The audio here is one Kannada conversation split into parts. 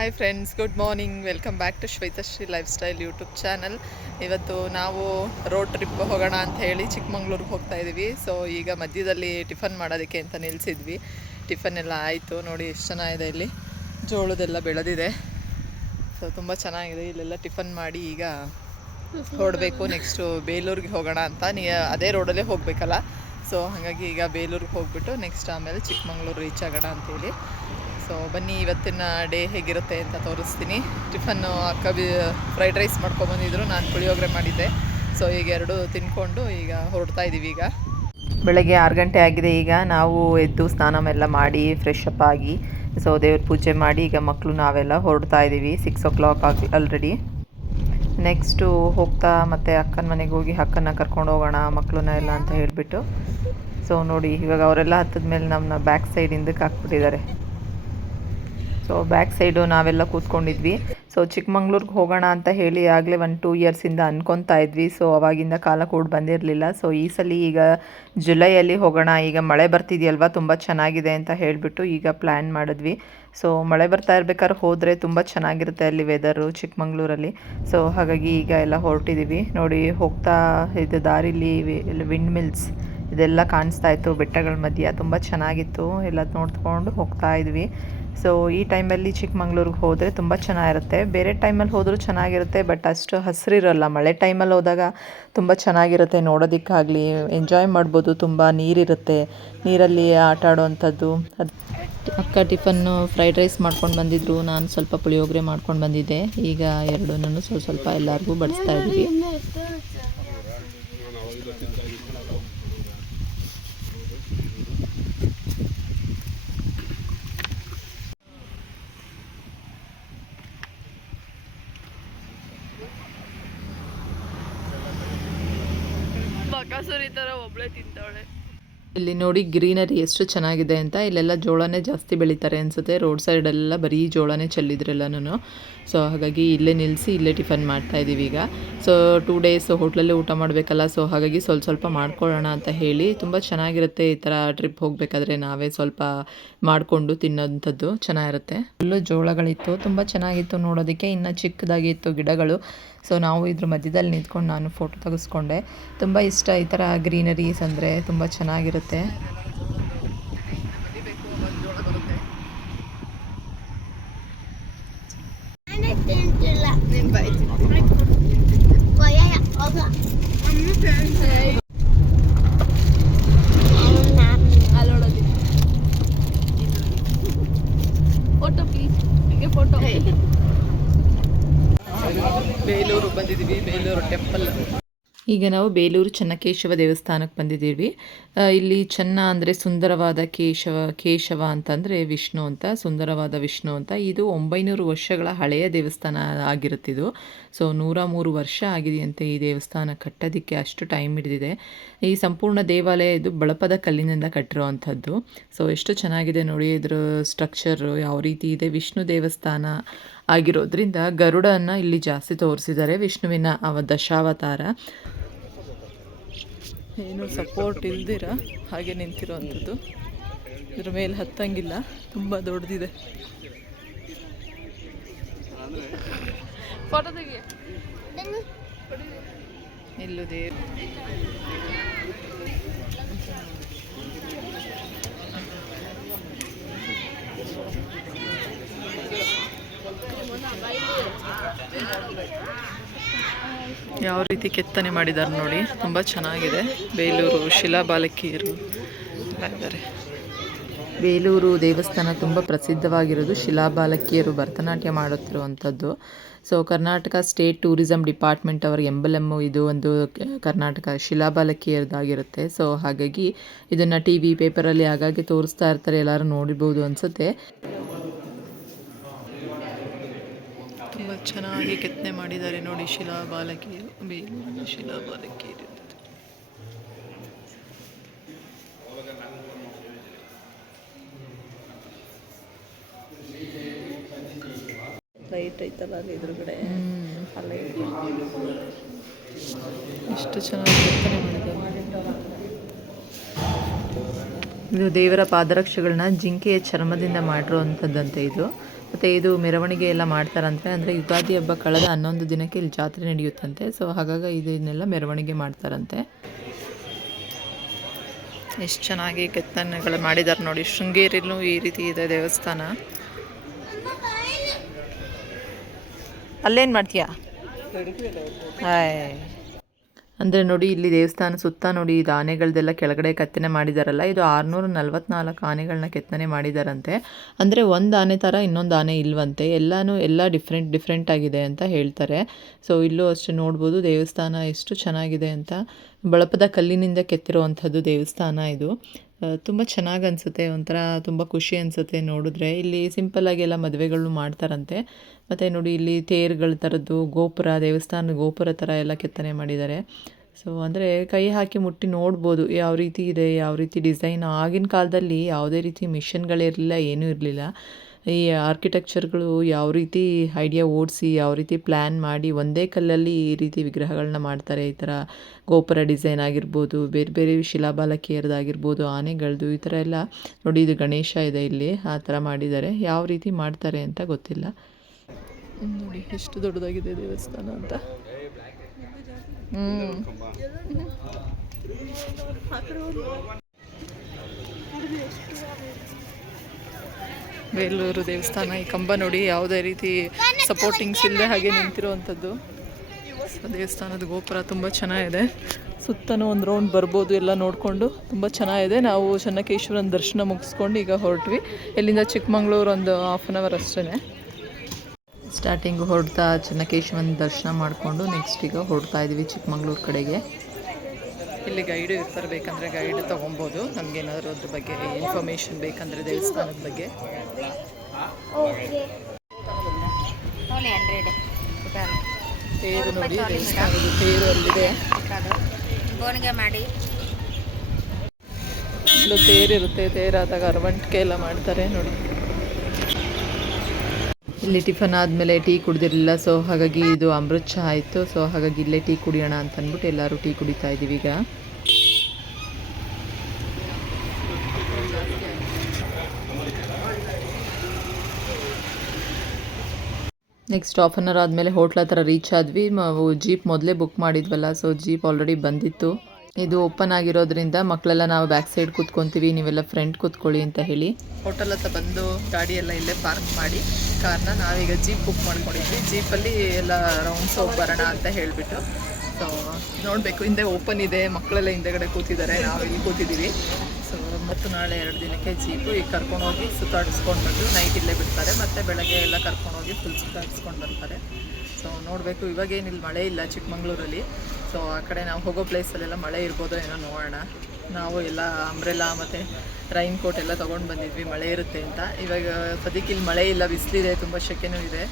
Hi friends, good morning. Welcome back to Shwethashree lifestyle YouTube channel. ಇವತ್ತು ನಾವು ರೋಡ್ ಟ್ರಿಪ್ ಹೋಗೋಣ ಅಂತ ಹೇಳಿ ಚಿಕ್ಕಮಂಗ್ಳೂರಿಗೆ ಹೋಗ್ತಾ ಇದ್ದೀವಿ. ಸೊ ಈಗ ಮಧ್ಯದಲ್ಲಿ ಟಿಫನ್ ಮಾಡೋದಕ್ಕೆ ಅಂತ ನಿಲ್ಲಿಸಿದ್ವಿ. ಟಿಫನ್ ಎಲ್ಲ ಆಯಿತು. ನೋಡಿ ಎಷ್ಟು ಚೆನ್ನಾಗಿದೆ, ಇಲ್ಲಿ ಜೋಳದೆಲ್ಲ ಬೆಳೆದಿದೆ. ಸೊ ತುಂಬ ಚೆನ್ನಾಗಿದೆ. ಇಲ್ಲೆಲ್ಲ ಟಿಫನ್ ಮಾಡಿ ಈಗ ಹೊರಡಬೇಕು. ನೆಕ್ಸ್ಟು ಬೇಲೂರಿಗೆ ಹೋಗೋಣ ಅಂತ. ಅದೇ ರೋಡಲ್ಲೇ ಹೋಗಬೇಕಲ್ಲ. ಸೊ ಹಾಗಾಗಿ ಈಗ ಬೇಲೂರಿಗೆ ಹೋಗ್ಬಿಟ್ಟು ನೆಕ್ಸ್ಟ್ ಆಮೇಲೆ ಚಿಕ್ಕಮಂಗ್ಳೂರು ರೀಚ್ ಆಗೋಣ ಅಂತೇಳಿ. ಸೊ ಬನ್ನಿ, ಇವತ್ತಿನ ಡೇ ಹೇಗಿರುತ್ತೆ ಅಂತ ತೋರಿಸ್ತೀನಿ. ಟಿಫನ್ನು ಅಕ್ಕ ಫ್ರೈಡ್ ರೈಸ್ ಮಾಡ್ಕೊಬಂದಿದ್ರು, ನಾನು ಪುಳಿಯೋಗರೆ ಮಾಡಿದ್ದೆ. ಸೊ ಈಗ ಎರಡು ತಿನ್ಕೊಂಡು ಈಗ ಹೊರಡ್ತಾ ಇದ್ದೀವಿ. ಈಗ ಬೆಳಗ್ಗೆ 6 ಗಂಟೆ ಆಗಿದೆ. ಈಗ ನಾವು ಎದ್ದು ಸ್ನಾನ ಎಲ್ಲ ಮಾಡಿ ಫ್ರೆಶ್ ಅಪ್ ಆಗಿ ಸೊ ದೇವ್ರ ಪೂಜೆ ಮಾಡಿ ಈಗ ಮಕ್ಕಳು ನಾವೆಲ್ಲ ಹೊರಡ್ತಾ ಇದ್ದೀವಿ. 6 o'clock ಆಲ್ರೆಡಿ. ನೆಕ್ಸ್ಟು ಹೋಗ್ತಾ ಮತ್ತು ಅಕ್ಕನ ಮನೆಗೆ ಹೋಗಿ ಅಕ್ಕನ ಕರ್ಕೊಂಡು ಹೋಗೋಣ ಮಕ್ಕಳನ್ನ ಎಲ್ಲ ಅಂತ ಹೇಳಿಬಿಟ್ಟು. ಸೊ ನೋಡಿ, ಇವಾಗ ಅವರೆಲ್ಲ ಹತ್ತದ ಮೇಲೆ ನಮ್ಮನ್ನ ಬ್ಯಾಕ್ ಸೈಡ್ ಹಿಂದಕ್ಕೆ ಹಾಕ್ಬಿಟ್ಟಿದ್ದಾರೆ. ಸೊ ಬ್ಯಾಕ್ ಸೈಡು ನಾವೆಲ್ಲ ಕೂತ್ಕೊಂಡಿದ್ವಿ. ಸೊ ಚಿಕ್ಕಮಂಗ್ಳೂರಿಗೆ ಹೋಗೋಣ ಅಂತ ಹೇಳಿ ಆಗಲೇ 1-2 ಇಯರ್ಸಿಂದ ಅನ್ಕೊತಾ ಇದ್ವಿ. ಸೊ ಅವಾಗಿಂದ ಕಾಲ ಕೂಡ ಬಂದಿರಲಿಲ್ಲ. ಸೊ ಈ ಸಲ ಈಗ ಜುಲೈಯಲ್ಲಿ ಹೋಗೋಣ, ಈಗ ಮಳೆ ಬರ್ತಿದೆಯಲ್ವ, ತುಂಬ ಚೆನ್ನಾಗಿದೆ ಅಂತ ಹೇಳಿಬಿಟ್ಟು ಈಗ ಪ್ಲ್ಯಾನ್ ಮಾಡಿದ್ವಿ. ಸೊ ಮಳೆ ಬರ್ತಾ ಇರ್ಬೇಕಾದ್ರೆ ಹೋದರೆ ತುಂಬ ಚೆನ್ನಾಗಿರುತ್ತೆ ಅಲ್ಲಿ ವೆದರು ಚಿಕ್ಕಮಂಗ್ಳೂರಲ್ಲಿ. ಸೊ ಹಾಗಾಗಿ ಈಗ ಎಲ್ಲ ಹೊರಟಿದ್ದೀವಿ. ನೋಡಿ, ಹೋಗ್ತಾ ಇದು ದಾರಿಲಿ ವಿಂಡ್ ಮಿಲ್ಸ್ ಇದೆಲ್ಲ ಕಾಣಿಸ್ತಾ ಇತ್ತು ಬೆಟ್ಟಗಳ ಮಧ್ಯೆ. ತುಂಬ ಚೆನ್ನಾಗಿತ್ತು. ಎಲ್ಲ ನೋಡ್ಕೊಂಡು ಹೋಗ್ತಾ ಇದ್ವಿ. ಸೊ ಈ ಟೈಮಲ್ಲಿ ಚಿಕ್ಕಮಂಗ್ಳೂರಿಗೆ ಹೋದರೆ ತುಂಬ ಚೆನ್ನಾಗಿರುತ್ತೆ. ಬೇರೆ ಟೈಮಲ್ಲಿ ಹೋದರೂ ಚೆನ್ನಾಗಿರುತ್ತೆ, ಬಟ್ ಅಷ್ಟು ಹಸಿರಿರಲ್ಲ. ಮಳೆ ಟೈಮಲ್ಲಿ ಹೋದಾಗ ತುಂಬ ಚೆನ್ನಾಗಿರುತ್ತೆ ನೋಡೋದಕ್ಕಾಗಲಿ, ಎಂಜಾಯ್ ಮಾಡ್ಬೋದು. ತುಂಬ ನೀರಿರುತ್ತೆ, ನೀರಲ್ಲಿ ಆಟ ಆಡೋವಂಥದ್ದು. ಅಕ್ಕ ಟಿಫನ್ನು ಫ್ರೈಡ್ ರೈಸ್ ಮಾಡ್ಕೊಂಡು ಬಂದಿದ್ರು, ನಾನು ಸ್ವಲ್ಪ ಪುಳಿಯೋಗರೆ ಮಾಡ್ಕೊಂಡು ಬಂದಿದ್ದೆ. ಈಗ ಎರಡನ್ನೂ ಸ್ವಲ್ಪ ಎಲ್ಲರಿಗೂ ಬಡಿಸ್ತಾ ಇದ್ವಿ. ಇಲ್ಲಿ ನೋಡಿ ಗ್ರೀನರಿ ಎಷ್ಟು ಚೆನ್ನಾಗಿದೆ ಅಂತ. ಇಲ್ಲೆಲ್ಲ ಜೋಳನೇ ಜಾಸ್ತಿ ಬೆಳೀತಾರೆ ಅನಿಸುತ್ತೆ. ರೋಡ್ ಸೈಡೆಲ್ಲ ಬರೀ ಜೋಳನೇ ಚೆಲ್ಲಿದ್ರೆಲ್ಲನೂ. ಸೊ ಹಾಗಾಗಿ ಇಲ್ಲೇ ನಿಲ್ಲಿಸಿ ಇಲ್ಲೇ ಟಿಫನ್ ಮಾಡ್ತಾಯಿದ್ದೀವಿ ಈಗ. ಸೊ 2 days ಹೋಟ್ಲಲ್ಲೇ ಊಟ ಮಾಡಬೇಕಲ್ಲ. ಸೊ ಹಾಗಾಗಿ ಸ್ವಲ್ಪ ಮಾಡ್ಕೊಳ್ಳೋಣ ಅಂತ ಹೇಳಿ. ತುಂಬ ಚೆನ್ನಾಗಿರುತ್ತೆ ಈ ಥರ ಟ್ರಿಪ್ ಹೋಗಬೇಕಾದ್ರೆ ನಾವೇ ಸ್ವಲ್ಪ ಮಾಡಿಕೊಂಡು ತಿನ್ನೋಂಥದ್ದು ಚೆನ್ನಾಗಿರುತ್ತೆ. ಫುಲ್ಲು ಜೋಳಗಳಿತ್ತು, ತುಂಬ ಚೆನ್ನಾಗಿತ್ತು ನೋಡೋದಕ್ಕೆ. ಇನ್ನು ಚಿಕ್ಕದಾಗಿತ್ತು ಗಿಡಗಳು. ಸೊ ನಾವು ಇದ್ರ ಮಧ್ಯದಲ್ಲಿ ನಿಂತ್ಕೊಂಡು ನಾನು ಫೋಟೋ ತೆಗೆಸ್ಕೊಂಡೆ. ತುಂಬ ಇಷ್ಟ ಈ ಥರ ಗ್ರೀನರೀಸ್ ಅಂದರೆ, ತುಂಬ ಚೆನ್ನಾಗಿರುತ್ತೆ. Photo please, photo. ಬೇಲೂರು ಬಂದಿದ್ದೀವಿ, ಬೇಲೂರು ಟೆಂಪಲ್. ಈಗ ನಾವು ಬೇಲೂರು ಚೆನ್ನಕೇಶವ ದೇವಸ್ಥಾನಕ್ಕೆ ಬಂದಿದ್ದೀವಿ. ಇಲ್ಲಿ ಚೆನ್ನ ಅಂದರೆ ಸುಂದರವಾದ ಕೇಶವ ಅಂತಂದರೆ ವಿಷ್ಣು ಅಂತ, ಸುಂದರವಾದ ವಿಷ್ಣು ಅಂತ. ಇದು 900 ವರ್ಷಗಳ ಹಳೆಯ ದೇವಸ್ಥಾನ ಆಗಿರುತ್ತಿದ್ದು. ಸೊ 103 ವರ್ಷ ಆಗಿದೆಯಂತೆ ಈ ದೇವಸ್ಥಾನ ಕಟ್ಟೋದಕ್ಕೆ, ಅಷ್ಟು ಟೈಮ್ ಹಿಡಿದಿದೆ. ಈ ಸಂಪೂರ್ಣ ದೇವಾಲಯ ಇದು ಬಳಪದ ಕಲ್ಲಿನಿಂದ ಕಟ್ಟಿರುವಂಥದ್ದು. ಸೊ ಎಷ್ಟು ಚೆನ್ನಾಗಿದೆ ನೋಡಿ ಇದ್ರ ಸ್ಟ್ರಕ್ಚರು ಯಾವ ರೀತಿ ಇದೆ. ವಿಷ್ಣು ದೇವಸ್ಥಾನ ಆಗಿರೋದ್ರಿಂದ ಗರುಡನ್ನು ಇಲ್ಲಿ ಜಾಸ್ತಿ ತೋರಿಸಿದ್ದಾರೆ, ವಿಷ್ಣುವಿನ ದಶಾವತಾರ. ಏನು ಸಪೋರ್ಟ್ ಇಲ್ದಿರ ಹಾಗೆ ನಿಂತಿರೋವಂಥದ್ದು. ಇದ್ರ ಮೇಲೆ ಹತ್ತಂಗಿಲ್ಲ, ತುಂಬ ದೊಡ್ಡದಿದೆ. ಫೋಟೋ ತೆಗಿ. ಇಲ್ಲೂ ದೇವ್ ಯಾವ ರೀತಿ ಕೆತ್ತನೆ ಮಾಡಿದ್ದಾರೆ ನೋಡಿ, ತುಂಬ ಚೆನ್ನಾಗಿದೆ. ಬೇಲೂರು ಶಿಲಾಬಾಲಕಿಯರು ಇದ್ದಾರೆ. ಬೇಲೂರು ದೇವಸ್ಥಾನ ತುಂಬ ಪ್ರಸಿದ್ಧವಾಗಿರೋದು ಶಿಲಾಬಾಲಕಿಯರು ಭರತನಾಟ್ಯ ಮಾಡುತ್ತಿರುವಂಥದ್ದು. So Karnataka state tourism department ಅವರ ಎಂಬಲಮ್ಮು ಇದು ಒಂದು ಕರ್ನಾಟಕ ಶಿಲಾಬಾಲಕಿಯರದಾಗಿರುತ್ತೆ. ಸೊ ಹಾಗಾಗಿ ಇದನ್ನು TV ಪೇಪರಲ್ಲಿ ಆಗಾಗ್ಗೆ ತೋರಿಸ್ತಾ ಇರ್ತಾರೆ, ಎಲ್ಲರೂ ನೋಡಿರ್ಬೋದು ಅನಿಸುತ್ತೆ. ತುಂಬ ಚೆನ್ನಾಗಿ ಕೆತ್ತನೆ ಮಾಡಿದ್ದಾರೆ ನೋಡಿ ಶಿಲಾಬಾಲಕಿಯರು, ಬೇಲೂರಿನ ಶಿಲಾಬಾಲಕಿಯರು. ಲೈಟ್ ಐತಲ್ಲ ಅಲ್ಲಿ ಎದುರುಗಡೆ, ಎಷ್ಟು ಚೆನ್ನಾಗಿ ಕೆತ್ತನೆ ಮಾಡಿದ್ದಾರೆ. ಇದು ದೇವರ ಪಾದರಕ್ಷೆಗಳನ್ನ ಜಿಂಕೆಯ ಚರ್ಮದಿಂದ ಮಾಡಿರುವಂಥದ್ದಂತೆ ಇದು. ಮತ್ತು ಇದು ಮೆರವಣಿಗೆ ಎಲ್ಲ ಮಾಡ್ತಾರಂತೆ. ಅಂದರೆ ಯುಗಾದಿ ಹಬ್ಬ ಕಳೆದ 11 ದಿನಕ್ಕೆ ಇಲ್ಲಿ ಜಾತ್ರೆ ನಡೆಯುತ್ತಂತೆ. ಸೊ ಹಾಗಾಗಿ ಇದನ್ನೆಲ್ಲ ಮೆರವಣಿಗೆ ಮಾಡ್ತಾರಂತೆ. ಎಷ್ಟು ಚೆನ್ನಾಗಿ ಕೆತ್ತನೆಗಳು ಮಾಡಿದ್ದಾರೆ ನೋಡಿ. ಶೃಂಗೇರಿಲೂ ಈ ರೀತಿ ಇದೆ ದೇವಸ್ಥಾನ. ಅಲ್ಲೇನು ಮಾಡ್ತೀಯಾ? ಹಾಯ್. ಅಂದರೆ ನೋಡಿ ಇಲ್ಲಿ ದೇವಸ್ಥಾನ ಸುತ್ತ ನೋಡಿ ಇದು ಆನೆಗಳದೆಲ್ಲ ಕೆಳಗಡೆ ಕೆತ್ತನೆ ಮಾಡಿದಾರಲ್ಲ, ಇದು 644 ಆನೆಗಳನ್ನ ಕೆತ್ತನೆ ಮಾಡಿದಾರಂತೆ. ಅಂದರೆ ಒಂದು ಆನೆ ಥರ ಇನ್ನೊಂದು ಆನೆ ಇಲ್ವಂತೆ, ಎಲ್ಲ ಡಿಫ್ರೆಂಟ್ ಆಗಿದೆ ಅಂತ ಹೇಳ್ತಾರೆ. ಸೊ ಇಲ್ಲೂ ಅಷ್ಟೇ ನೋಡ್ಬೋದು ದೇವಸ್ಥಾನ ಎಷ್ಟು ಚೆನ್ನಾಗಿದೆ ಅಂತ. ಬಳಪದ ಕಲ್ಲಿನಿಂದ ಕೆತ್ತಿರುವಂಥದ್ದು ದೇವಸ್ಥಾನ ಇದು. ತುಂಬ ಚೆನ್ನಾಗಿ ಅನಿಸುತ್ತೆ, ಒಂಥರ ತುಂಬ ಖುಷಿ ಅನಿಸುತ್ತೆ ನೋಡಿದ್ರೆ. ಇಲ್ಲಿ ಸಿಂಪಲ್ಲಾಗಿ ಎಲ್ಲ ಮದುವೆಗಳು ಮಾಡ್ತಾರಂತೆ. ಮತ್ತು ನೋಡಿ ಇಲ್ಲಿ ತೇರುಗಳ ಥರದ್ದು ಗೋಪುರ, ದೇವಸ್ಥಾನ ಗೋಪುರ ಥರ ಎಲ್ಲ ಕೆತ್ತನೆ ಮಾಡಿದ್ದಾರೆ. ಸೊ ಅಂದರೆ ಕೈ ಹಾಕಿ ಮುಟ್ಟಿ ನೋಡ್ಬೋದು ಯಾವ ರೀತಿ ಇದೆ, ಯಾವ ರೀತಿ ಡಿಸೈನ್. ಆಗಿನ ಕಾಲದಲ್ಲಿ ಯಾವುದೇ ರೀತಿ ಮಿಷನ್ಗಳಿರಲಿಲ್ಲ, ಏನೂ ಇರಲಿಲ್ಲ. ಈ ಆರ್ಕಿಟೆಕ್ಚರ್ಗಳು ಯಾವ ರೀತಿ ಐಡಿಯಾ ಓಡಿಸಿ ಯಾವ ರೀತಿ ಪ್ಲ್ಯಾನ್ ಮಾಡಿ ಒಂದೇ ಕಲ್ಲಲ್ಲಿ ಈ ರೀತಿ ವಿಗ್ರಹಗಳನ್ನ ಮಾಡ್ತಾರೆ. ಈ ಥರ ಗೋಪುರ ಡಿಸೈನ್ ಆಗಿರ್ಬೋದು, ಬೇರೆ ಬೇರೆ ಶಿಲಾಬಾಲಕಿಯರದಾಗಿರ್ಬೋದು, ಆನೆಗಳದ್ದು, ಈ ಥರ ಎಲ್ಲ ನೋಡಿ. ಇದು ಗಣೇಶ ಇದೆ ಇಲ್ಲಿ, ಆ ಥರ ಮಾಡಿದ್ದಾರೆ. ಯಾವ ರೀತಿ ಮಾಡ್ತಾರೆ ಅಂತ ಗೊತ್ತಿಲ್ಲ. ನೋಡಿ ಎಷ್ಟು ದೊಡ್ಡದಾಗಿದೆ ದೇವಸ್ಥಾನ ಅಂತ. ಬೇಲೂರು ದೇವಸ್ಥಾನ. ಈ ಕಂಬ ನೋಡಿ ಯಾವುದೇ ರೀತಿ ಸಪೋರ್ಟಿಂಗ್ಸ್ ಇಲ್ಲದೆ ಹಾಗೆ ನಿಂತಿರುವಂಥದ್ದು. ದೇವಸ್ಥಾನದ ಗೋಪುರ ತುಂಬ ಚೆನ್ನಾಗಿದೆ. ಸುತ್ತಲೂ ಒಂದು ರೌಂಡ್ ಬರ್ಬೋದು ಎಲ್ಲ ನೋಡಿಕೊಂಡು. ತುಂಬ ಚೆನ್ನಾಗಿದೆ. ನಾವು ಚೆನ್ನಕೇಶ್ವರನ ದರ್ಶನ ಮುಗಿಸ್ಕೊಂಡು ಈಗ ಹೊರಟ್ವಿ. ಇಲ್ಲಿಂದ ಚಿಕ್ಕಮಂಗ್ಳೂರು ಒಂದು 1/2 ಅವರ್ ಅಷ್ಟೇ. ಸ್ಟಾರ್ಟಿಂಗು ಹೊರಡ್ತಾ ಚೆನ್ನಕೇಶ್ವರನ ದರ್ಶನ ಮಾಡಿಕೊಂಡು ನೆಕ್ಸ್ಟ್ ಈಗ ಹೊರಡ್ತಾ ಇದ್ದೀವಿ ಚಿಕ್ಕಮಂಗ್ಳೂರು ಕಡೆಗೆ. ಇಲ್ಲಿ ಗೈಡು ಇರ್ತಾರೆ, ಬೇಕಂದರೆ ಗೈಡ್ ತೊಗೊಬೋದು ನಮಗೇನಾದರೂ ಅದ್ರ ಬಗ್ಗೆ ಇನ್ಫಾರ್ಮೇಷನ್ ಬೇಕಂದರೆ ದೇವಸ್ಥಾನದ ಬಗ್ಗೆ. ತೇರು ನೋಡಿ, ದೇವಸ್ಥಾನದ ತೇರು ಅಲ್ಲಿದೆ. ಇಲ್ಲೂ ತೇರಿರುತ್ತೆ. ತೇರಾದಾಗ ಅರವಂಟಿಕೆ ಎಲ್ಲ ಮಾಡ್ತಾರೆ ನೋಡಿ. ಇಲ್ಲಿ ಟಿಫನ್ ಆದಮೇಲೆ ಟೀ ಕುಡಿದಿರಲಿಲ್ಲ, ಸೊ ಹಾಗಾಗಿ ಇದು ಅಮೃತ ಚಹಾ ಆಯಿತು. ಸೊ ಹಾಗಾಗಿ ಇಲ್ಲೇ ಟೀ ಕುಡಿಯೋಣ ಅಂತ ಅಂದ್ಬಿಟ್ಟು ಎಲ್ಲರೂ ಟೀ ಕುಡಿತಾ ಇದ್ದೀವಿ ಈಗ. ನೆಕ್ಸ್ಟ್ 1/2 ಅವರ್ ಆದಮೇಲೆ ಹೋಟ್ಲ ಹತ್ರ ರೀಚ್ ಆದ್ವಿ. ನಾವು ಜೀಪ್ ಮೊದಲೇ ಬುಕ್ ಮಾಡಿದ್ವಲ್ಲ, ಸೊ ಜೀಪ್ ಆಲ್ರೆಡಿ ಬಂದಿತ್ತು. ಇದು ಓಪನ್ ಆಗಿರೋದ್ರಿಂದ ಮಕ್ಕಳೆಲ್ಲ ನಾವು ಬ್ಯಾಕ್ ಸೈಡ್ ಕೂತ್ಕೊತೀವಿ, ನೀವೆಲ್ಲ ಫ್ರಂಟ್ ಕೂತ್ಕೊಳ್ಳಿ ಅಂತ ಹೇಳಿ ಹೋಟೆಲ್ ಹತ್ರ ಬಂದು ಗಾಡಿ ಎಲ್ಲ ಇಲ್ಲೇ ಪಾರ್ಕ್ ಮಾಡಿ ಕಾರ್ನ ನಾವೀಗ ಜೀಪ್ ಬುಕ್ ಮಾಡ್ಕೊಂಡಿದ್ವಿ. ಜೀಪಲ್ಲಿ ಎಲ್ಲ ರೌಂಡ್ಸ್ ಹೋಗಿ ಬರೋಣ ಅಂತ ಹೇಳಿಬಿಟ್ಟು. ಸೊ ನೋಡಬೇಕು, ಹಿಂದೆ ಓಪನ್ ಇದೆ, ಮಕ್ಕಳೆಲ್ಲ ಹಿಂದೆಗಡೆ ಕೂತಿದ್ದಾರೆ, ನಾವು ಇಲ್ಲಿ ಕೂತಿದ್ದೀವಿ. ಸೊ ಮತ್ತು ನಾಳೆ 2 ದಿನಕ್ಕೆ ಜೀಪು ಈಗ ಕರ್ಕೊಂಡೋಗಿ ಸುತ್ತಾಡಿಸ್ಕೊಂಡು ಬಂದು ನೈಟ್ ಇಲ್ಲೇ ಬಿಡ್ತಾರೆ. ಮತ್ತು ಬೆಳಗ್ಗೆ ಎಲ್ಲ ಕರ್ಕೊಂಡೋಗಿ ಫುಲ್ ಸುತ್ತಾಡಿಸ್ಕೊಂಡು ಬರ್ತಾರೆ. ಸೊ ನೋಡಬೇಕು. ಇವಾಗೇನಿಲ್ಲಿ ಮಳೆ ಇಲ್ಲ ಚಿಕ್ಕಮಂಗ್ಳೂರಲ್ಲಿ. ಸೊ ಆ ಕಡೆ ನಾವು ಹೋಗೋ ಪ್ಲೇಸಲ್ಲೆಲ್ಲ ಮಳೆ ಇರ್ಬೋದೋ ಏನೋ ನೋಡೋಣ. ನಾವು ಎಲ್ಲ ಅಂಬ್ರೆಲಾ ಮತ್ತು ರೈನ್ ಕೋಟ್ ಎಲ್ಲ ತೊಗೊಂಡು ಬಂದಿದ್ವಿ ಮಳೆ ಇರುತ್ತೆ ಅಂತ. ಇವಾಗ ಸದ್ಯಕ್ಕೆ ಇಲ್ಲಿ ಮಳೆ ಇಲ್ಲ, ಬಿಸಿಲಿದೆ, ತುಂಬ ಸೆಕೆನೂ ಇದೆ.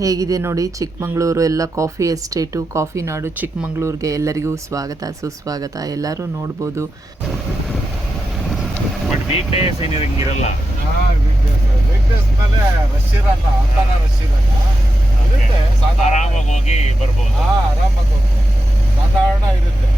ಹೇಗಿದೆ ನೋಡಿ ಚಿಕ್ಕಮಂಗ್ಳೂರು. ಎಲ್ಲ ಕಾಫಿ ಎಸ್ಟೇಟು, ಕಾಫಿ ನಾಡು ಚಿಕ್ಕಮಂಗ್ಳೂರಿಗೆ ಎಲ್ಲರಿಗೂ ಸ್ವಾಗತ ಸುಸ್ವಾಗತ. ಎಲ್ಲರೂ ನೋಡ್ಬೋದು. ಬಟ್ ವೀಕ್ ಡೇಸ್ ಏನಿರಂಗಿರಲ್ಲ. ಆರಾಮಾಗಿ ಹೋಗಿ ಬರ್ಬೋದು. ಆರಾಮಾಗಿ ಹೋಗಿ ಸಾಧಾರಣ ಇರುತ್ತೆ.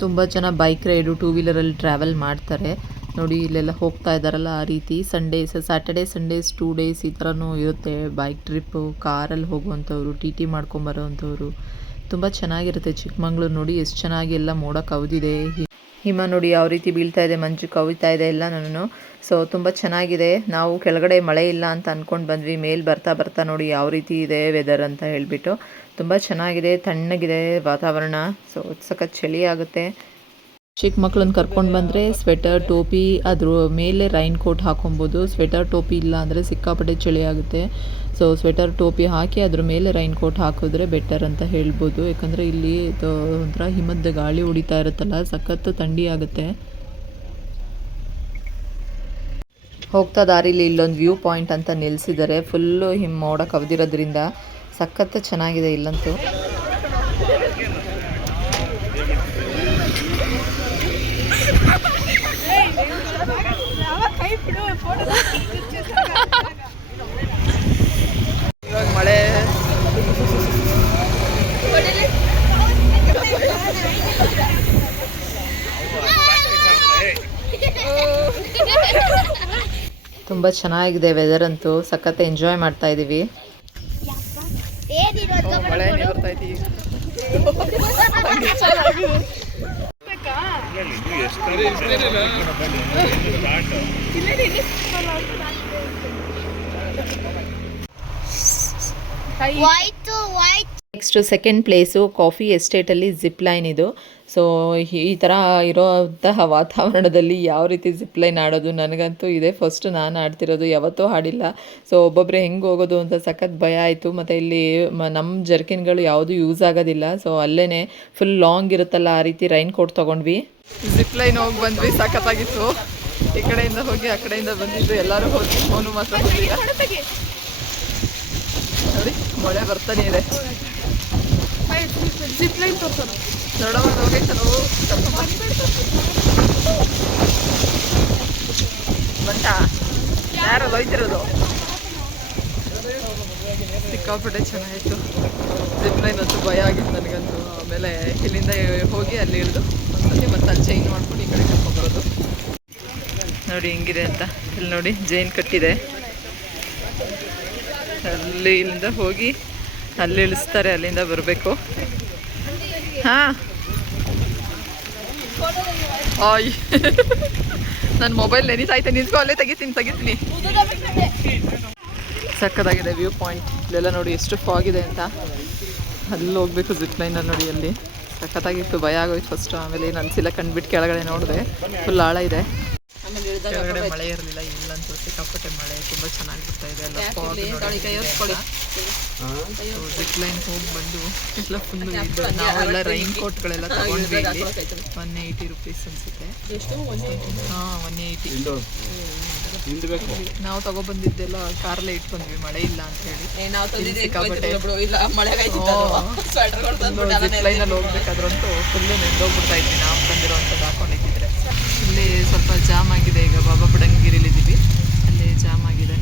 ತುಂಬ ಜನ ಬೈಕ್ ರೈಡು, 2 ವೀಲರಲ್ಲಿ ಟ್ರಾವೆಲ್ ಮಾಡ್ತಾರೆ ನೋಡಿ. ಇಲ್ಲೆಲ್ಲ ಹೋಗ್ತಾ ಇದ್ದಾರಲ್ಲ ಆ ರೀತಿ. ಸ್ಯಾಟರ್ಡೇ ಸಂಡೇಸ್ 2 ಡೇಸ್ ಈ ಥರನೂ ಇರುತ್ತೆ ಬೈಕ್ ಟ್ರಿಪ್ಪು. ಕಾರಲ್ಲಿ ಹೋಗುವಂಥವ್ರು, ಟಿ ಮಾಡ್ಕೊಂಬರೋವಂಥವ್ರು. ತುಂಬ ಚೆನ್ನಾಗಿರುತ್ತೆ ಚಿಕ್ಕಮಂಗ್ಳೂರು. ನೋಡಿ ಎಷ್ಟು ಚೆನ್ನಾಗಿ ಎಲ್ಲ ಮೋಡ ಕವಿದಿದೆ. ಹಿಮ ನೋಡಿ ಯಾವ ರೀತಿ ಬೀಳ್ತಾ ಇದೆ, ಮಂಜು ಕವಿತಾ ಇದೆ ಎಲ್ಲ ನಾನು. ಸೊ ತುಂಬ ಚೆನ್ನಾಗಿದೆ. ನಾವು ಕೆಳಗಡೆ ಮಳೆ ಇಲ್ಲ ಅಂತ ಅಂದ್ಕೊಂಡು ಬಂದ್ವಿ. ಮೇಲೆ ಬರ್ತಾ ಬರ್ತಾ ನೋಡಿ ಯಾವ ರೀತಿ ಇದೆ ವೆದರ್ ಅಂತ ಹೇಳಿಬಿಟ್ಟು. ತುಂಬ ಚೆನ್ನಾಗಿದೆ, ತಣ್ಣಗಿದೆ ವಾತಾವರಣ. ಸೊ ಸಖತ್ ಚಳಿ ಆಗುತ್ತೆ. ಚಿಕ್ಕ ಮಕ್ಳನ್ನ ಕರ್ಕೊಂಡು ಬಂದರೆ ಸ್ವೆಟರ್ ಟೋಪಿ ಅದ್ರ ಮೇಲೆ ರೈನ್ ಕೋಟ್ ಹಾಕೊಬೋದು. ಸ್ವೆಟರ್ ಟೋಪಿ ಇಲ್ಲ ಅಂದರೆ ಸಿಕ್ಕಾಪಟ್ಟೆ ಚಳಿ ಆಗುತ್ತೆ. ಸೊ ಸ್ವೆಟರ್ ಟೋಪಿ ಹಾಕಿ ಅದ್ರ ಮೇಲೆ ರೈನ್ ಕೋಟ್ ಹಾಕಿದ್ರೆ ಬೆಟರ್ ಅಂತ ಹೇಳ್ಬೋದು. ಯಾಕಂದರೆ ಇಲ್ಲಿ ಒಂಥರ ಹಿಮದ ಗಾಳಿ ಹೊಡಿತಾ ಇರುತ್ತಲ್ಲ, ಸಖತ್ತು ಥಂಡಿ ಆಗುತ್ತೆ. ಹೋಗ್ತಾ ದಾರಿಲಿ ಇಲ್ಲೊಂದು ವ್ಯೂ ಪಾಯಿಂಟ್ ಅಂತ ನಿಲ್ಲಿಸಿದ್ದಾರೆ. ಫುಲ್ಲು ಮೋಡ ಕವಿದಿರೋದ್ರಿಂದ ಸಖತ್ತು ಚೆನ್ನಾಗಿದೆ ಇಲ್ಲಂತೂ. ಇವಾಗ ಮಳೆ ತುಂಬ ಚೆನ್ನಾಗಿದೆ. ವೆದರ್ ಅಂತೂ ಸಖತ್ ಎಂಜಾಯ್ ಮಾಡ್ತಾ ಇದ್ದೀವಿ. ಮಳೆ ಬರ್ತಾ ಇದ್ದೀವಿ. ನೆಕ್ಸ್ಟ್ ಸೆಕೆಂಡ್ ಪ್ಲೇಸು ಕಾಫಿ ಎಸ್ಟೇಟಲ್ಲಿ ಜಿಪ್ ಲೈನ್ ಇದು. ಸೊ ಈ ಥರ ಇರೋಂತಹ ವಾತಾವರಣದಲ್ಲಿ ಯಾವ ರೀತಿ ಜಿಪ್ ಲೈನ್ ಆಡೋದು, ನನಗಂತೂ ಇದೆ ಫಸ್ಟ್ ನಾನು ಆಡ್ತಿರೋದು, ಯಾವತ್ತೂ ಆಡಿಲ್ಲ. ಸೊ ಒಬ್ಬೊಬ್ಬರೇ ಹೆಂಗೆ ಹೋಗೋದು ಅಂತ ಸಖತ್ ಭಯ ಆಯಿತು. ಮತ್ತು ಇಲ್ಲಿ ನಮ್ಮ ಜರ್ಕಿನ್ಗಳು ಯಾವುದೂ ಯೂಸ್ ಆಗೋದಿಲ್ಲ. ಸೊ ಅಲ್ಲೇ ಫುಲ್ ಲಾಂಗ್ ಇರುತ್ತಲ್ಲ, ಆ ರೀತಿ ರೈನ್ ಕೋಟ್ ತೊಗೊಂಡ್ವಿ. ಜಿಪ್ ಲೈನ್ ಹೋಗಿ ಬಂದ್ವಿ, ಸಖತ್ತಾಗಿತ್ತು. ಈ ಕಡೆಯಿಂದ ಹೋಗಿ ಆ ಕಡೆಯಿಂದ ಬಂದಿದ್ದು ಎಲ್ಲರೂ ಹೋಗಿ, ಫೋನು ಮಾತ್ರ ಹೋಗಿಲ್ಲ. ನೋಡಿ ಮಳೆ ಬರ್ತಾನೆ ಇದೆ. ಜಿಪ್ ಲೈನ್ ತೋರ್ಸೋಣ ನೋಡೋಣ, ಹೋಗೈತಲ್ಲ ಬಂತ ಯಾರು ಹೋಯ್ತಿರೋದು. ಸಿಕ್ಕಾಪಟ್ಟೆ ಚೆನ್ನಾಗಿತ್ತು. ಜಿಪ್ ಲೈನ್ ಅಂತೂ ಭಯ ಆಗಿತ್ತು ನನಗಂತೂ. ಆಮೇಲೆ ಇಲ್ಲಿಂದ ಹೋಗಿ ಅಲ್ಲಿ ಇಳಿದು ಒಂದ್ಸತಿ ಮತ್ತೆ ಅಲ್ಲಿ ಚೈನ್ ಮಾಡ್ಕೊಂಡು ಈ ಕಡೆ ಕರ್ಕೊಂಡ್ಬರೋದು. ನೋಡಿ ಹೆಂಗಿದೆ ಅಂತ. ಇಲ್ಲಿ ನೋಡಿ ಜೈನ್ ಕಟ್ಟಿದೆ, ಅಲ್ಲಿ ಇಲ್ಲಿಂದ ಹೋಗಿ ಅಲ್ಲಿ ಇಳಿಸ್ತಾರೆ, ಅಲ್ಲಿಂದ ಬರಬೇಕು. ಹಾಂ ಆಯ್ ನನ್ನ ಮೊಬೈಲ್ ನೆನೀತಾಯ್ತೆ, ನಿಂತ್ಕೊ ಅಲ್ಲೇ ತೆಗಿತೀನಿ. ಸಕ್ಕತ್ತಾಗಿದೆ ವ್ಯೂ ಪಾಯಿಂಟ್. ಇಲ್ಲೆಲ್ಲ ನೋಡಿ ಎಷ್ಟು ಫಾಗಿದೆ ಅಂತ. ಅಲ್ಲಿ ಹೋಗ್ಬೇಕು ಜಿಪ್ ಲೈನಲ್ಲಿ. ನೋಡಿ ಅಲ್ಲಿ ಸಖತ್ತಾಗಿತ್ತು. ಭಯ ಆಗೋಯ್ತು ಫಸ್ಟು. ಆಮೇಲೆ ನನ್ನ ಸಿಲ ಕಂಡುಬಿಟ್ಟು ಕೆಳಗಡೆ ನೋಡಿದೆ, ಫುಲ್ ಆಳ ಇದೆ. ಕೆಳಗಡೆ ಮಳೆ ಇರಲಿಲ್ಲ, ಇಲ್ಲಂತೂ ಸಿಕ್ಕಾಪಟ್ಟೆ ಮಳೆ. ತುಂಬ ಚೆನ್ನಾಗಿ ಬರ್ತಾ ಇದೆ ಎಲ್ಲ. ಜಿಪ್ ಲೈನ್ ಹೋಗಿ ಬಂದು ಎಲ್ಲ ಫುಲ್ಲು ಇದು. ನಾವೆಲ್ಲ ರೈನ್ ಕೋಟ್ಗಳೆಲ್ಲ ತಗೊಂಡ್ವಿ. ಇಲ್ಲಿ 180 ರುಪೀಸ್ ಅನಿಸುತ್ತೆ. ಹಾಂ 180. ನಾವು ತಗೊಬಂದಿದ್ದೆಲ್ಲ ಕಾರಲ್ಲೇ ಇಟ್ಕೊಂಡ್ವಿ, ಮಳೆ ಇಲ್ಲ ಅಂತ ಹೇಳಿ. ಸಿಕ್ಕಾಪಟ್ಟೆ ಜಿಪ್ ಲೈನಲ್ಲಿ ಹೋಗ್ಬೇಕಾದ್ರಂತೂ ಫುಲ್ಲು ನೆಂದೋಗ್ಬಿಡ್ತಾ ಇದ್ವಿ ನಾವು ತಂದಿರೋವಂಥದ್ದು ಹಾಕೊಂಡಿದ್ದಿದ್ರೆ. ಇಲ್ಲಿ ಸ್ವಲ್ಪ ಜಾಮ್ ಆಗಿದೆ. ಈಗ ಬಾಬಾ ಬುಡನ್ಗಿರಿಲಿದ್ದೀವಿ, ಅಲ್ಲಿ ಜಾಮ್ ಆಗಿದೆ.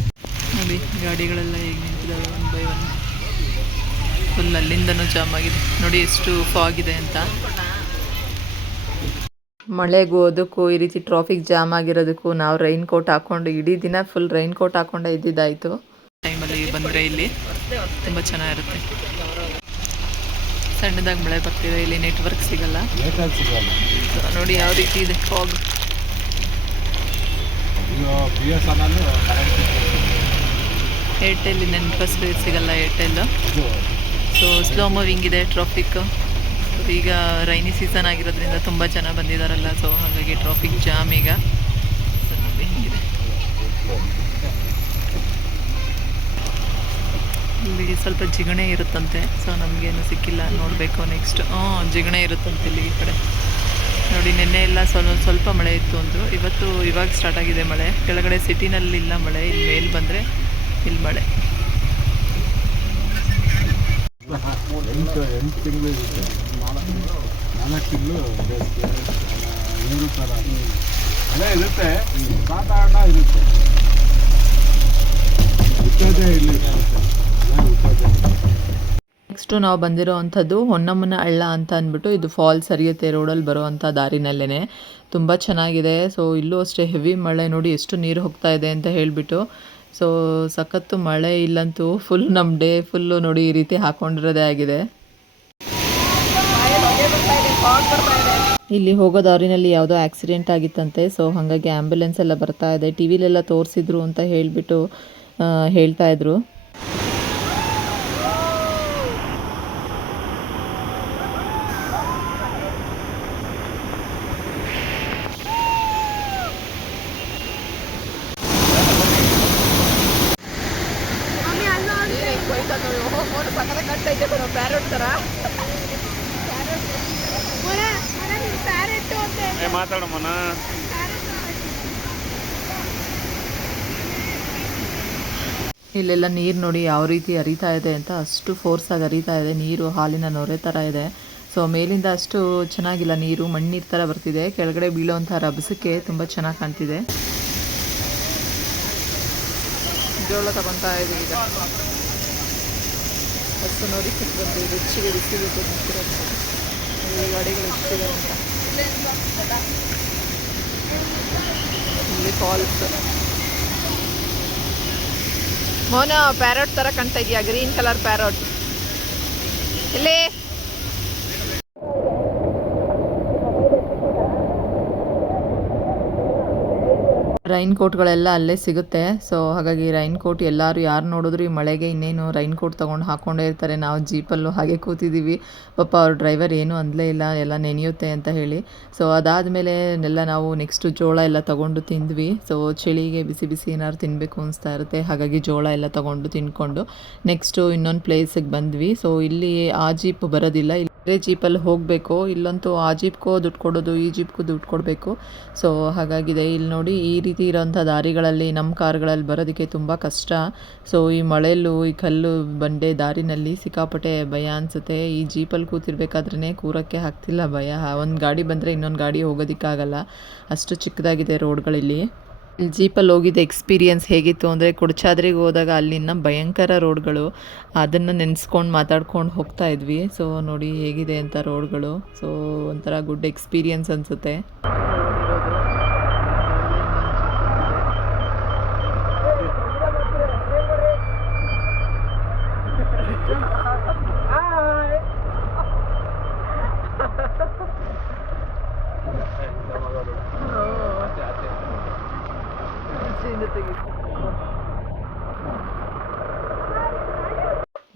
ನೋಡಿ ಗಾಡಿಗಳೆಲ್ಲ ಈಗ ನಿಂತಿದ್ದಾವೆ 1 by 1. ಫುಲ್ ಅಲ್ಲಿಂದನೂ ಜಾಮ್ ಆಗಿದೆ. ನೋಡಿ ಎಷ್ಟು ಫಾಗಿದೆ ಅಂತ. ಮಳೆಗೂ ಅದಕ್ಕೂ ಈ ರೀತಿ ಟ್ರಾಫಿಕ್ ಜಾಮ್ ಆಗಿರೋದಕ್ಕೂ ನಾವು ರೈನ್ ಕೋಟ್ ಹಾಕ್ಕೊಂಡು ಇಡೀ ದಿನ ಫುಲ್ ರೈನ್ ಕೋಟ್ ಹಾಕ್ಕೊಂಡೆ ಇದ್ದಿದ್ದಾಯಿತು. ಟೈಮಲ್ಲಿ ಬಂದರೆ ಇಲ್ಲಿ ತುಂಬ ಚೆನ್ನಾಗಿರುತ್ತೆ. ಸಣ್ಣದಾಗಿ ಮಳೆ ಬರ್ತಿದೆ, ಇಲ್ಲಿ ನೆಟ್ವರ್ಕ್ ಸಿಗಲ್ಲ. ನೋಡಿ ಯಾವ ರೀತಿ ಇದೆ ಫಾಗ್. ಏರ್ಟೆಲ್ ನೆಟ್ವರ್ಕ್ ಸಿಗಲ್ಲ ಏರ್ಟೆಲ್ಲು. ಸೊ ಸ್ಲೋ ಮೂವಿಂಗ್ ಇದೆ ಟ್ರಾಫಿಕ್. ಈಗ ರೈನಿ ಸೀಸನ್ ಆಗಿರೋದ್ರಿಂದ ತುಂಬ ಜನ ಬಂದಿದ್ದಾರಲ್ಲ, ಸೊ ಹಾಗಾಗಿ ಟ್ರಾಫಿಕ್ ಜಾಮ್ ಈಗ. ಹಿಂಗಿದೆ ಇಲ್ಲಿಗೆ ಸ್ವಲ್ಪ ಜಿಗಣೆ ಇರುತ್ತಂತೆ. ಸೊ ನಮಗೇನು ಸಿಕ್ಕಿಲ್ಲ, ನೋಡಬೇಕು ನೆಕ್ಸ್ಟ್. ಜಿಗಣೆ ಇರುತ್ತಂತೆ ಇಲ್ಲಿ ಈ ಕಡೆ. ನೋಡಿ ನಿನ್ನೆ ಎಲ್ಲ ಸ್ವಲ್ಪ ಮಳೆ ಇತ್ತು ಅಂದರು. ಇವಾಗ ಸ್ಟಾರ್ಟ್ ಆಗಿದೆ ಮಳೆ. ಕೆಳಗಡೆ ಸಿಟಿನಲ್ಲಿಲ್ಲ ಮಳೆ, ಇಲ್ಲಿ ಮೇಲೆ ಬಂದರೆ ಇಲ್ಲಿ ಮಳೆ. 8 ತಿಂಗಳು ಇರುತ್ತೆ, 4 ತಿಂಗಳು ಮಳೆ ಇರುತ್ತೆ, ವಾತಾವರಣ ಇರುತ್ತೆ. ನೆಕ್ಸ್ಟು ನಾವು ಬಂದಿರೋ ಅಂಥದ್ದು ಹೊನ್ನಮ್ಮನ ಹಳ್ಳ ಅಂತ ಅಂದ್ಬಿಟ್ಟು, ಇದು ಫಾಲ್ಸ್ ಹರಿಯುತ್ತೆ ರೋಡಲ್ಲಿ ಬರುವಂಥ ದಾರಿನಲ್ಲೇ. ತುಂಬ ಚೆನ್ನಾಗಿದೆ. ಸೊ ಇಲ್ಲೂ ಅಷ್ಟೇ ಹೆವಿ ಮಳೆ. ನೋಡಿ ಎಷ್ಟು ನೀರು ಹೋಗ್ತಾ ಇದೆ ಅಂತ ಹೇಳಿಬಿಟ್ಟು. ಸೊ ಸಖತ್ತು ಮಳೆ ಇಲ್ಲಂತೂ. ಫುಲ್ ನಮ್ಮ ಡೇ ಫುಲ್ಲು ನೋಡಿ ಈ ರೀತಿ ಹಾಕ್ಕೊಂಡಿರೋದೇ ಆಗಿದೆ. ಇಲ್ಲಿ ಹೋಗೋ ದಾರಿನಲ್ಲಿ ಯಾವುದೋ ಆಕ್ಸಿಡೆಂಟ್ ಆಗಿತ್ತಂತೆ. ಸೊ ಹಾಗಾಗಿ ಆ್ಯಂಬುಲೆನ್ಸ್ ಎಲ್ಲ ಬರ್ತಾ ಇದೆ. ಟಿ ವಿಲೆಲ್ಲ ತೋರಿಸಿದ್ರು ಅಂತ ಹೇಳಿಬಿಟ್ಟು ಹೇಳ್ತಾಯಿದ್ರು. ಮಾತಾಡಮ್ಮನ. ಇಲ್ಲೆಲ್ಲ ನೀರು ನೋಡಿ ಯಾವ ರೀತಿ ಹರಿತಾ ಇದೆ ಅಂತ, ಅಷ್ಟು ಫೋರ್ಸಾಗಿ ಹರಿತಾ ಇದೆ ನೀರು, ಹಾಲಿನ ನೊರೆ ಥರ ಇದೆ. ಸೊ ಮೇಲಿಂದ ಅಷ್ಟು ಚೆನ್ನಾಗಿಲ್ಲ ನೀರು, ಮಣ್ಣೀರು ಥರ ಬರ್ತಿದೆ, ಕೆಳಗಡೆ ಬೀಳೋವಂಥ ರಭಸಕ್ಕೆ ತುಂಬ ಚೆನ್ನಾಗಿ ಕಾಣ್ತಿದೆ. ಜೋಳ ತಗೊತಾ ಇದ್ದೀವಿ ಈಗ. ಅಷ್ಟು ನೋಡಿ ಬಂದು ರುಚಿಗೆ ಬಿಸಿಬೇಕು ಈ ಗಾಡಿಗಳು ಎಷ್ಟಿದೆ ಅಂತ. ಇಲ್ಲಿ ಫಾಲ್ಸ್. ಮೋನ ಪ್ಯಾರೋಟ್ ಥರ ಕಾಣ್ತಾ ಇದೆಯಾ, ಗ್ರೀನ್ ಕಲರ್ ಪ್ಯಾರೋಟ್. ಇಲ್ಲಿ ರೈನ್ ಕೋಟ್ಗಳೆಲ್ಲ ಅಲ್ಲೇ ಸಿಗುತ್ತೆ. ಸೊ ಹಾಗಾಗಿ ರೈನ್ ಕೋಟ್ ಎಲ್ಲರೂ ಯಾರು ನೋಡಿದ್ರು ಈ ಮಳೆಗೆ ಇನ್ನೇನು ರೈನ್ ಕೋಟ್ ತೊಗೊಂಡು ಹಾಕ್ಕೊಂಡೇ ಇರ್ತಾರೆ. ನಾವು ಜೀಪಲ್ಲೂ ಹಾಗೆ ಕೂತಿದ್ದೀವಿ. ಪಾಪ ಅವ್ರ ಡ್ರೈವರ್ ಏನೂ ಅನ್ನಲೇ ಇಲ್ಲ, ಎಲ್ಲ ನೆನೆಯುತ್ತೆ ಅಂತ ಹೇಳಿ. ಸೊ ಅದಾದಮೇಲೆ ನಾವು ನೆಕ್ಸ್ಟು ಜೋಳ ಎಲ್ಲ ತೊಗೊಂಡು ತಿಂದ್ವಿ. ಸೊ ಚಳಿಗೆ ಬಿಸಿ ಬಿಸಿ ಏನಾದ್ರು ತಿನ್ನಬೇಕು ಅನಿಸ್ತಾ ಇರುತ್ತೆ, ಹಾಗಾಗಿ ಜೋಳ ಎಲ್ಲ ತೊಗೊಂಡು ತಿಂದ್ಕೊಂಡು ನೆಕ್ಸ್ಟು ಇನ್ನೊಂದು ಪ್ಲೇಸಿಗೆ ಬಂದ್ವಿ. ಸೊ ಇಲ್ಲಿ ಆ ಜೀಪ್ ಬರೋದಿಲ್ಲ, ಬೇರೆ ಜೀಪಲ್ಲಿ ಹೋಗಬೇಕು. ಇಲ್ಲಂತೂ ಆ ಜೀಪ್ಗೂ ದುಡ್ಡು ಕೊಡೋದು, ಈ ಜೀಪ್ಗೂ ದುಡ್ಡು ಕೊಡಬೇಕು. ಸೊ ಹಾಗಾಗಿದೆ. ಇಲ್ಲಿ ನೋಡಿ ಈ ರೀತಿ ಇರೋಂಥ ದಾರಿಗಳಲ್ಲಿ ನಮ್ಮ ಕಾರ್ಗಳಲ್ಲಿ ಬರೋದಕ್ಕೆ ತುಂಬ ಕಷ್ಟ. ಸೊ ಈ ಮಳೆಯಲ್ಲೂ ಈ ಕಲ್ಲು ಬಂಡೆ ದಾರಿನಲ್ಲಿ ಸಿಕ್ಕಾಪಟ್ಟೆ ಭಯ ಅನಿಸುತ್ತೆ. ಈ ಜೀಪಲ್ಲಿ ಕೂತಿರ್ಬೇಕಾದ್ರೇ ಕೂರೋಕ್ಕೆ ಆಗ್ತಿಲ್ಲ, ಭಯ. ಒಂದು ಗಾಡಿ ಬಂದರೆ ಇನ್ನೊಂದು ಗಾಡಿ ಹೋಗೋದಕ್ಕಾಗಲ್ಲ, ಅಷ್ಟು ಚಿಕ್ಕದಾಗಿದೆ ರೋಡ್ಗಳಲ್ಲಿ. ಇಲ್ಲಿ ಜೀಪಲ್ಲಿ ಹೋಗಿದ್ದ ಎಕ್ಸ್ಪೀರಿಯನ್ಸ್ ಹೇಗಿತ್ತು ಅಂದರೆ, ಕೊಡಚಾದ್ರಿಗೆ ಹೋದಾಗ ಅಲ್ಲಿನ ಭಯಂಕರ ರೋಡ್ಗಳು, ಅದನ್ನು ನೆನೆಸ್ಕೊಂಡು ಮಾತಾಡ್ಕೊಂಡು ಹೋಗ್ತಾ ಇದ್ವಿ. ಸೊ ನೋಡಿ ಹೇಗಿದೆ ಅಂತ ರೋಡ್ಗಳು. ಸೊ ಒಂಥರ ಗುಡ್ ಎಕ್ಸ್ಪೀರಿಯನ್ಸ್ ಅನಿಸುತ್ತೆ.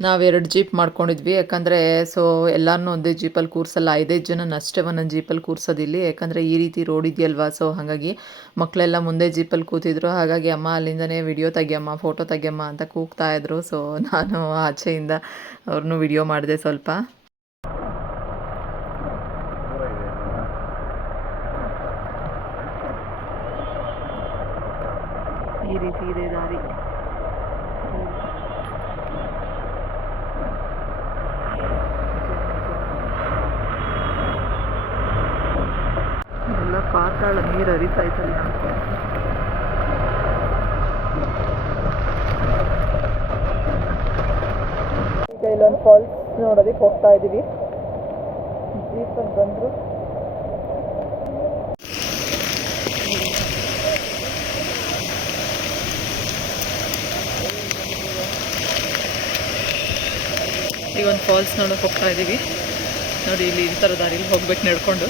ನಾವೆರಡು ಜೀಪ್ ಮಾಡ್ಕೊಂಡಿದ್ವಿ, ಯಾಕಂದರೆ ಸೊ ಎಲ್ಲರನ್ನೂ ಒಂದೇ ಜೀಪಲ್ಲಿ ಕೂರಿಸಲ್ಲ, 5 ಜನ ಅಷ್ಟೇ ಒಂದೊಂದು ಜೀಪಲ್ಲಿ ಕೂರಿಸೋದಿಲ್ಲಿ. ಯಾಕಂದರೆ ಈ ರೀತಿ ರೋಡ್ ಇದೆಯಲ್ವಾ, ಸೊ ಹಾಗಾಗಿ ಮಕ್ಕಳೆಲ್ಲ ಮುಂದೆ ಜೀಪಲ್ಲಿ ಕೂತಿದ್ರು. ಹಾಗಾಗಿ ಅಮ್ಮ ಅಲ್ಲಿಂದನೇ ವಿಡಿಯೋ ತೆಗಿಯಮ್ಮ, ಫೋಟೋ ತೆಗಿಯಮ್ಮ ಅಂತ ಕೂಗ್ತಾ ಇದ್ರು. ಸೊ ನಾನು ಆಚೆಯಿಂದ ಅವ್ರನ್ನೂ ವಿಡಿಯೋ ಮಾಡಿದೆ ಸ್ವಲ್ಪ. ಈ ರೀತಿ ಇದೆ ದಾರಿ. ಎಲ್ಲ ಪಾತಾಳ ನೀರು ಹರಿತಾ ಇತ್ತಲ್ಲ. ಈಗ ಇಲ್ಲೊಂದು ಫಾಲ್ಸ್ ನೋಡೋದಕ್ಕೆ ಹೋಗ್ತಾ ಇದ್ದೀವಿ. ಜೀಪಲ್ಲಿ ಬಂದರು. ಈಗ ಒಂದು ಫಾಲ್ಸ್ ನೋಡೋಕೆ ಹೋಗ್ತಾ ಇದ್ದೀವಿ. ನೋಡಿ ಇಲ್ಲಿ ಈ ಥರ ದಾರಿಲಿ ಹೋಗ್ಬೇಕು ನಡ್ಕೊಂಡು.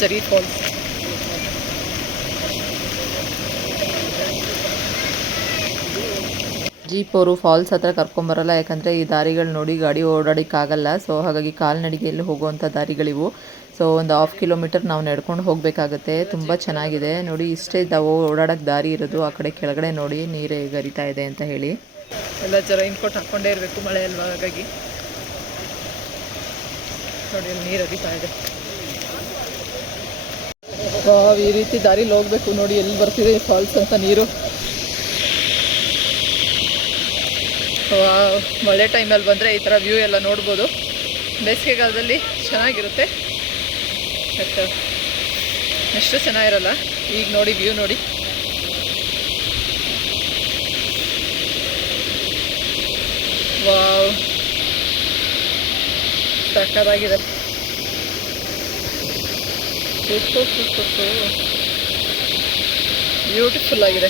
ಜರಿ ಫಾಲ್ಸ್. ಜೀಪ್ ಅವರು ಫಾಲ್ಸ್ ಹತ್ರ ಕರ್ಕೊಂಬರಲ್ಲ, ಯಾಕಂದರೆ ಈ ದಾರಿಗಳು ನೋಡಿ ಗಾಡಿ ಓಡಾಡೋಕ್ಕಾಗಲ್ಲ. ಸೊ ಹಾಗಾಗಿ ಕಾಲ್ನಡಿಗೆಯಲ್ಲಿ ಹೋಗುವಂಥ ದಾರಿಗಳಿವು. ಸೊ ಒಂದು 1/2 ಕಿಲೋಮೀಟರ್ ನಾವು ನಡ್ಕೊಂಡು ಹೋಗಬೇಕಾಗತ್ತೆ. ತುಂಬ ಚೆನ್ನಾಗಿದೆ ನೋಡಿ. ಇಷ್ಟೇ ಓಡಾಡೋಕ್ಕೆ ದಾರಿ ಇರೋದು. ಆ ಕಡೆ ಕೆಳಗಡೆ ನೋಡಿ ನೀರು ಹೇಗೆ ಹರಿತಾ ಇದೆ ಅಂತ ಹೇಳಿ. ಎಲ್ಲ ರೈನ್ ಕೋಟ್ ಹಾಕ್ಕೊಂಡೇ ಇರಬೇಕು, ಮಳೆ ಅಲ್ವಾ, ಹಾಗಾಗಿ ನೋಡಿ ಅಲ್ಲಿ ನೀರು ಹರಿತಾ ಇದೆ. ಈ ರೀತಿ ದಾರಿಲಿ ಹೋಗ್ಬೇಕು. ನೋಡಿ ಎಲ್ಲಿ ಬರ್ತಿದೆ ಫಾಲ್ಸ್ ಅಂತ ನೀರು. ಮಳೆ ಟೈಮಲ್ಲಿ ಬಂದರೆ ಈ ಥರ ವ್ಯೂ ಎಲ್ಲ ನೋಡ್ಬೋದು. ಬೇಸಿಗೆಗಾಲದಲ್ಲಿ ಚೆನ್ನಾಗಿರುತ್ತೆ, ಬಟ್ ಎಷ್ಟು ಚೆನ್ನಾಗಿರಲ್ಲ. ಈಗ ನೋಡಿ ವ್ಯೂ ನೋಡಿ. ವಾವ್, ಸಕ್ಕತ್ತಾಗಿದೆ. ಬ್ಯೂಟಿಫುಲ್ ಆಗಿದೆ.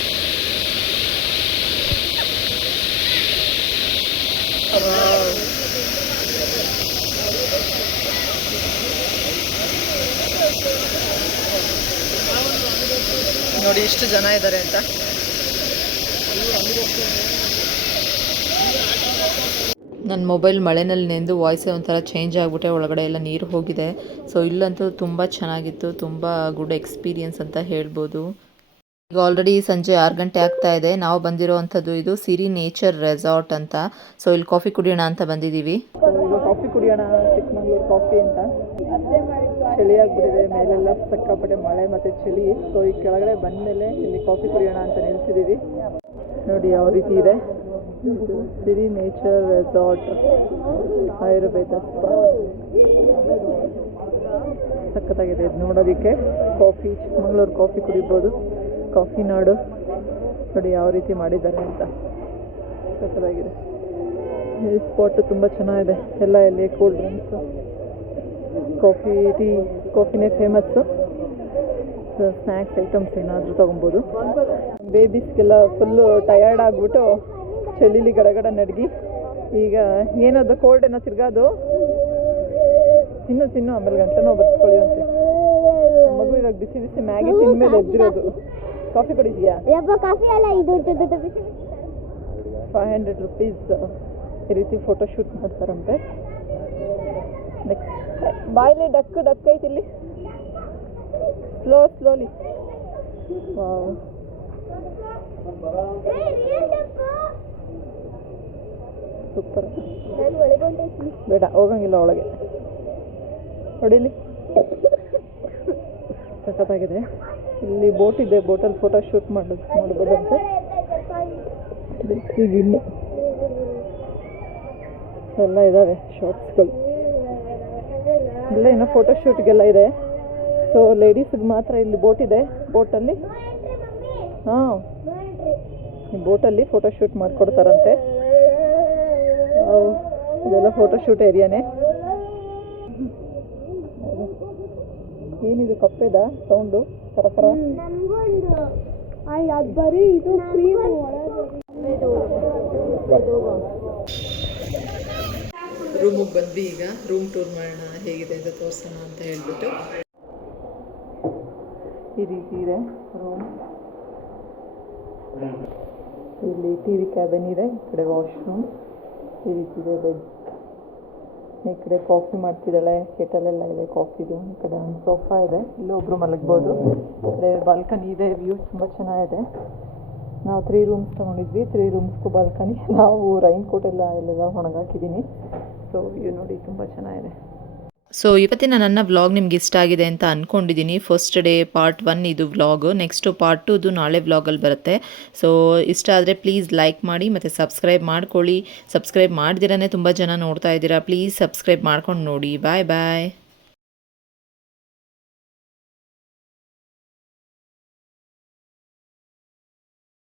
ನೋಡಿ ಎಷ್ಟು ಜನ ಇದ್ದಾರೆ ಅಂತ. ನನ್ನ ಮೊಬೈಲ್ ಮಳೆನಲ್ಲಿ ನೆಂದು ವಾಯ್ಸೇ ಒಂಥರ ಚೇಂಜ್ ಆಗಿಬಿಟ್ಟೆ, ಒಳಗಡೆ ಎಲ್ಲ ನೀರು ಹೋಗಿದೆ. ಸೊ ಇಲ್ಲಂತೂ ತುಂಬ ಚೆನ್ನಾಗಿತ್ತು, ತುಂಬ ಗುಡ್ ಎಕ್ಸ್ಪೀರಿಯನ್ಸ್ ಅಂತ ಹೇಳ್ಬೋದು. ಈಗ ಆಲ್ರೆಡಿ ಸಂಜೆ 6 ಗಂಟೆ ಆಗ್ತಾ ಇದೆ. ನಾವು ಬಂದಿರೋ ಅಂಥದ್ದು ಇದು ಸಿರಿ ನೇಚರ್ ರೆಸಾರ್ಟ್ ಅಂತ. ಸೊ ಇಲ್ಲಿ ಕಾಫಿ ಕುಡಿಯೋಣ ಅಂತ ಬಂದಿದ್ದೀವಿ. ಈಗ ಕಾಫಿ ಕುಡಿಯೋಣ ಚಿಕ್ಕಮಂಗ್ಳೂರು ಕಾಫಿ ಅಂತ. ಚಳಿ ಆಗ್ಬಿಟ್ಟಿದೆ, ಮೇಲೆಲ್ಲ ಸಿಕ್ಕಾಪಟ್ಟೆ ಮಳೆ ಮತ್ತು ಚಳಿ. ಸೊ ಈ ಕೆಳಗಡೆ ಬಂದಮೇಲೆ ಇಲ್ಲಿ ಕಾಫಿ ಕುಡಿಯೋಣ ಅಂತ ನಿಲ್ಸಿದ್ದೀವಿ. ನೋಡಿ ಯಾವ ರೀತಿ ಇದೆ. ಸಿರಿ ನೇಚರ್ ರೆಸಾರ್ಟ್ ಆಯುರ್ವೇದ ಸ್ಪಾ. ಸಖತ್ತಾಗಿದೆ ಇದು ನೋಡೋದಕ್ಕೆ. ಕಾಫಿ, ಚಿಕ್ಕಮಂಗ್ಳೂರು ಕಾಫಿ ಕುಡಿಬೋದು. ಕಾಫಿ ನಾಡು ನೋಡಿ ಯಾವ ರೀತಿ ಮಾಡಿದ್ದಾರೆ ಅಂತ. ಸಖತ್ತಾಗಿದೆ. ಈ ಸ್ಪಾಟ್ ತುಂಬ ಚೆನ್ನಾಗಿದೆ. ಎಲ್ಲ ಇಲ್ಲಿ ಕೂಲ್ ಡ್ರಿಂಕ್ಸು, ಕಾಫಿ, ಟೀ. ಕಾಫಿನೇ ಫೇಮಸ್ಸು. ಸ್ನ್ಯಾಕ್ಸ್ ಐಟಮ್ಸ್ ಏನಾದರೂ ತೊಗೊಬೋದು. ಬೇಬೀಸ್ಗೆಲ್ಲ ಫುಲ್ಲು ಟಯರ್ಡ್ ಆಗಿಬಿಟ್ಟು ಚಳಿಲಿ ಗಡಗಡ ನಡ್ಗಿ ಈಗ ಏನದು ಕೋಲ್ಡ್ ಏನೋ ತಿರ್ಗಾದು ತಿನ್ನು ಆಮೇಲೆ ಗಂಟನೋ ಬರ್ಸ್ಕೊಳ್ಳಿ ಅಂತೆ. ಮಗು ಇವಾಗ ಬಿಸಿ ಬಿಸಿ ಮ್ಯಾಗಿ ತಿಂದ್ಮೇಲೆ ಎದ್ದಿರೋದು. ಕಾಫಿ ಕುಡಿದ್ಯಾ? ಕಾಫಿ ಅಲ್ಲ ಇದು 500 ರುಪೀಸ್ ಈ ರೀತಿ ಫೋಟೋ ಶೂಟ್ ಮಾಡ್ತಾರಂತೆ. ನೆಕ್ಸ್ಟ್ ಬಾಯ್ಲಿ ಡಕ್ ಐತಿಲ್ಲಿ. ಸ್ಲೋಲಿ. ಸೂಪರ್. ಬೇಡ, ಹೋಗಂಗಿಲ್ಲ ಒಳಗೆ. ಹೊಡಿಲಿ. ಸಖತ್ತಾಗಿದೆ. ಇಲ್ಲಿ ಬೋಟ್ ಇದೆ, ಬೋಟಲ್ಲಿ ಫೋಟೋ ಶೂಟ್ ಮಾಡ್ಬೋದಂತೆ. ಇನ್ನು ಎಲ್ಲ ಇದ್ದಾವೆ ಶಾಪ್ಸ್ಗಳು. ಇಲ್ಲ ಏನೋ ಫೋಟೋ ಶೂಟ್ಗೆಲ್ಲ ಇದೆ. ಸೊ ಲೇಡೀಸ್ಗೆ ಮಾತ್ರ ಇಲ್ಲಿ ಬೋಟ್ ಇದೆ. ಬೋಟಲ್ಲಿ ಈ ಬೋಟಲ್ಲಿ ಫೋಟೋ ಶೂಟ್ ಮಾಡಿಕೊಡ್ತಾರಂತೆ. ಇದೆಲ್ಲ ಫೋಟೋ ಶೂಟ್ ಏರಿಯಾನೇ. ಏನಿದು ಕಪ್ಪೆದ ಸೌಂಡು? ಕರಕರ. ಬರೀ ಇದು ರೂಮಿಗೆ ಬಂದ್ವಿ. ಈಗ ರೂಮ್ ಟೂರ್ ಮಾಡೋಣ, ಹೇಗಿದೆ ಅಂತ ತೋರಿಸೋಣ ಅಂತ ಹೇಳ್ಬಿಟ್ಟು. ಈ ರೀತಿ ಇದೆ ರೂಮ್. ಇಲ್ಲಿ ಟಿವಿ ಕ್ಯಾಬಿನ್ ಇದೆ, ಈ ಕಡೆ ವಾಶ್ರೂಮ್. ಈ ರೀತಿ ಇದೆ ಬೆಡ್. ಈ ಕಡೆ ಕಾಫಿ ಮಾಡ್ತಿದ್ದಾಳೆ, ಕೆಟಲೆಲ್ಲ ಇದೆ ಕಾಫಿದು. ಈ ಕಡೆ ಒಂದು ಸೋಫಾ ಇದೆ, ಇಲ್ಲೊಬ್ರು ಮಲಗ್ಬೋದು. ಈ ಕಡೆ ಬಾಲ್ಕನಿ ಇದೆ, ವ್ಯೂ ತುಂಬ ಚೆನ್ನಾಗಿದೆ. ನಾವು 3 ರೂಮ್ಸ್ ತೊಗೊಂಡಿದ್ವಿ. 3 ರೂಮ್ಸ್ಗೂ ಬಾಲ್ಕನಿ. ನಾವು ರೈನ್ ಕೋಟ್ ಎಲ್ಲ ಒಣಗಾಕಿದ್ದೀನಿ. ಸೊ ಇವು ನೋಡಿ ತುಂಬ ಚೆನ್ನಾಗಿದೆ. ಸೊ ಇವತ್ತಿನ ನನ್ನ ವ್ಲಾಗ್ ನಿಮ್ಗೆ ಇಷ್ಟ ಆಗಿದೆ ಅಂತ ಅಂದ್ಕೊಂಡಿದ್ದೀನಿ. ಫಸ್ಟ್ ಡೇ ಪಾರ್ಟ್ 1 ಇದು ವ್ಲಾಗು. ನೆಕ್ಸ್ಟು ಪಾರ್ಟ್ 2 ನಾಳೆ ವ್ಲಾಗಲ್ಲಿ ಬರುತ್ತೆ. ಸೊ ಇಷ್ಟ ಆದರೆ ಪ್ಲೀಸ್ ಲೈಕ್ ಮಾಡಿ ಮತ್ತು ಸಬ್ಸ್ಕ್ರೈಬ್ ಮಾಡ್ಕೊಳ್ಳಿ. ಸಬ್ಸ್ಕ್ರೈಬ್ ಮಾಡ್ದಿರೇ ತುಂಬ ಜನ ನೋಡ್ತಾ ಇದ್ದೀರಾ. ಪ್ಲೀಸ್ ಸಬ್ಸ್ಕ್ರೈಬ್ ಮಾಡ್ಕೊಂಡು ನೋಡಿ. ಬಾಯ್.